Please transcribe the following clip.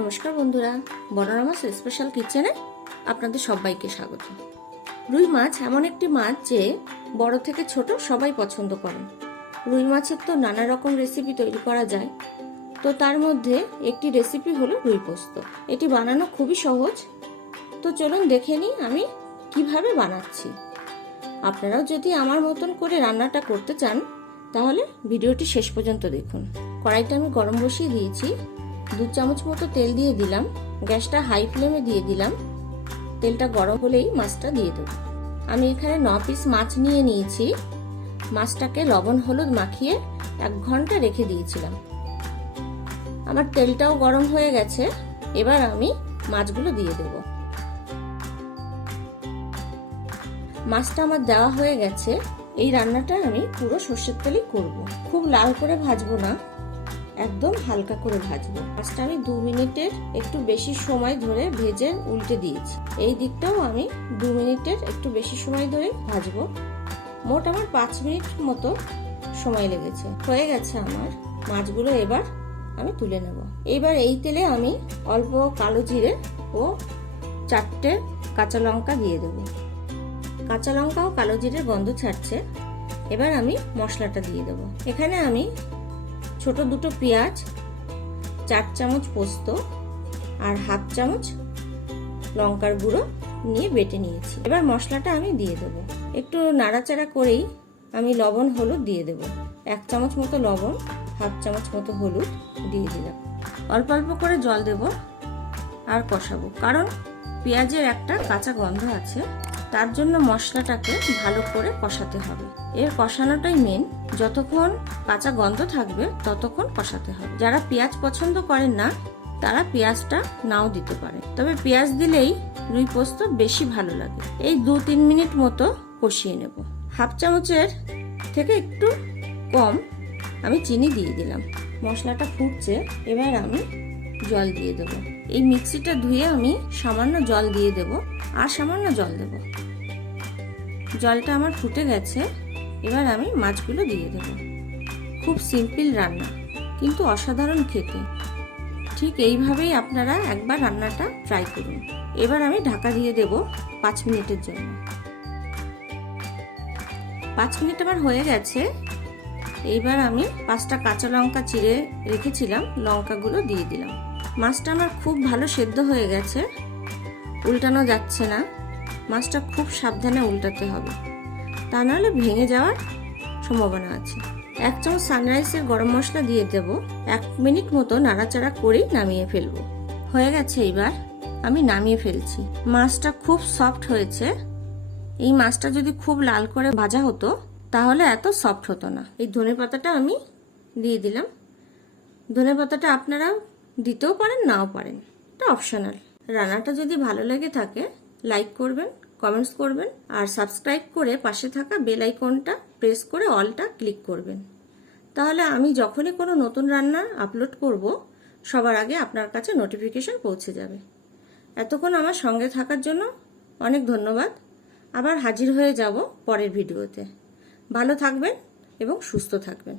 নমস্কার বন্ধুরা, বনারামা স্পেশাল কিচেনে আপনাদের সবাইকে স্বাগত। রুই মাছ এমন একটি মাছ যে বড় থেকে ছোট সবাই পছন্দ করেন। রুই মাছের তো নানা রকম রেসিপি তৈরি করা যায়, তো তার মধ্যে একটি রেসিপি হলো রুই পোস্ত। এটি বানানো খুবই সহজ, তো চলুন দেখে নিই আমি কিভাবে বানাচ্ছি। আপনারাও যদি আমার মতন করে রান্নাটা করতে চান তাহলে ভিডিওটি শেষ পর্যন্ত দেখুন। কড়াইটা আমি গরম বসিয়ে দিয়েছি, 2 চামচ মতো তেল দিয়ে দিলাম। গ্যাসটা হাই ফ্লেমে দিয়ে দিলাম। তেলটা গরম হলেই মাছটা দিয়ে দেব। আমি এখানে 9 পিস মাছ নিয়ে নিয়েছি। মাছটাকে লবণ হলুদ মাখিয়ে 1 ঘন্টা রেখে দিয়েছিলাম। আমার তেলটাও গরম হয়ে গেছে, এবার আমি মাছগুলো দিয়ে দেব। মাছটা আমার দেওয়া হয়ে গেছে। এই রান্নাটা আমি পুরো সর্ষের তেলেই করব, খুব লাল করে ভাজবো না, একদম হালকা করে ভাজবো। মাছটা আমি 2 মিনিটের একটু বেশি সময় ধরে ভেজে উল্টে দিয়েছি। এই দিকটাও আমি 2 মিনিটের একটু বেশি সময় ধরে ভাজবো। মোট আমার 5 মিনিট মতো সময় লেগেছে। হয়ে গেছে আমার মাছগুলো, এবার আমি তুলে নেব। এবার এই তেলে আমি অল্প কালো জিরে ও 4টে কাঁচা লঙ্কা দিয়ে দেব। কাঁচা লঙ্কা ও কালো জিরের গন্ধ ছাড়ছে। এবার আমি মশলাটা দিয়ে দেব। এখানে আমি ছোট 2টো পেঁয়াজ, 4 চামচ পোস্ত আর হাফ চামচ লঙ্কার গুঁড়ো নিয়ে বেটে নিয়েছি। এবার মশলাটা আমি দিয়ে দেব। একটু নাড়াচাড়া করেই আমি লবণ হলুদ দিয়ে দেব। 1 চামচ মতো লবণ, হাফ চামচ মতো হলুদ দিয়ে দিলাম। অল্প অল্প করে জল দেব আর কষাবো, কারণ পেঁয়াজের একটা কাঁচা গন্ধ আছে, তার জন্য মশলাটাকে ভালো করে কষাতে হবে। এর কষানোটাই মেন। যতক্ষণ কাঁচা গন্ধ থাকবে ততক্ষণ কষাতে হবে। যারা পেঁয়াজ পছন্দ করেন না তারা পেঁয়াজটা নাও দিতে পারে, তবে পেঁয়াজ দিলেই রুই পোস্ত বেশি ভালো লাগে। এই 2-3 মিনিট মতো কষিয়ে নেব। হাফ চামচের থেকে একটু কম আমি চিনি দিয়ে দিলাম। মশলাটা ফুটছে, এবার আমি জল দিয়ে দেব। এই মিক্সিটা ধুয়ে আমি সামান্য জল দিয়ে দেব আর সামান্য জল দেব। জলটা আমার ফুটে গেছে, এবার আমি মাছগুলো দিয়ে দেব। খুব সিম্পল রান্না, কিন্তু অসাধারণ খেতে। ঠিক এইভাবেই আপনারা একবার রান্নাটা ট্রাই করুন। এবার আমি ঢাকা দিয়ে দেব 5 মিনিটের জন্য। 5 মিনিট আমার হয়ে গেছে। এইবার আমি 5টা কাঁচা লঙ্কা চিড়ে রেখেছিলাম, লঙ্কাগুলো দিয়ে দিলাম। মাছটা আমার খুব ভালো সেদ্ধ হয়ে গেছে, উল্টানো যাচ্ছে না। মাছটা খুব সাবধানে উল্টাতে হবে, তা নাহলে ভেঙে যাওয়ার সম্ভাবনা আছে। 1 চামচ সানরাইসের গরম মশলা দিয়ে দেব। 1 মিনিট মতো নাড়াচাড়া করেই নামিয়ে ফেলবো। হয়ে গেছে, এবার আমি নামিয়ে ফেলছি। মাছটা খুব সফট হয়েছে। এই মাছটা যদি খুব লাল করে ভাজা হতো তাহলে এত সফট হতো না। এই ধনেপাতাটা আমি দিয়ে দিলাম। ধনেপাতাটা আপনারা দিতেও পারেন, নাও পারেন, এটা অপশনাল। রান্নাটা যদি ভালো লেগে থাকে লাইক করবেন, কমেন্টস করবেন আর সাবস্ক্রাইব করে পাশে থাকা বেল আইকনটা প্রেস করে অলটা ক্লিক করবেন। তাহলে আমি যখনই কোনো নতুন রান্না আপলোড করব সবার আগে আপনার কাছে নোটিফিকেশন পৌঁছে যাবে। এতক্ষণ আমার সঙ্গে থাকার জন্য অনেক ধন্যবাদ। আবার হাজির হয়ে যাব পরের ভিডিওতে। ভালো থাকবেন এবং সুস্থ থাকবেন।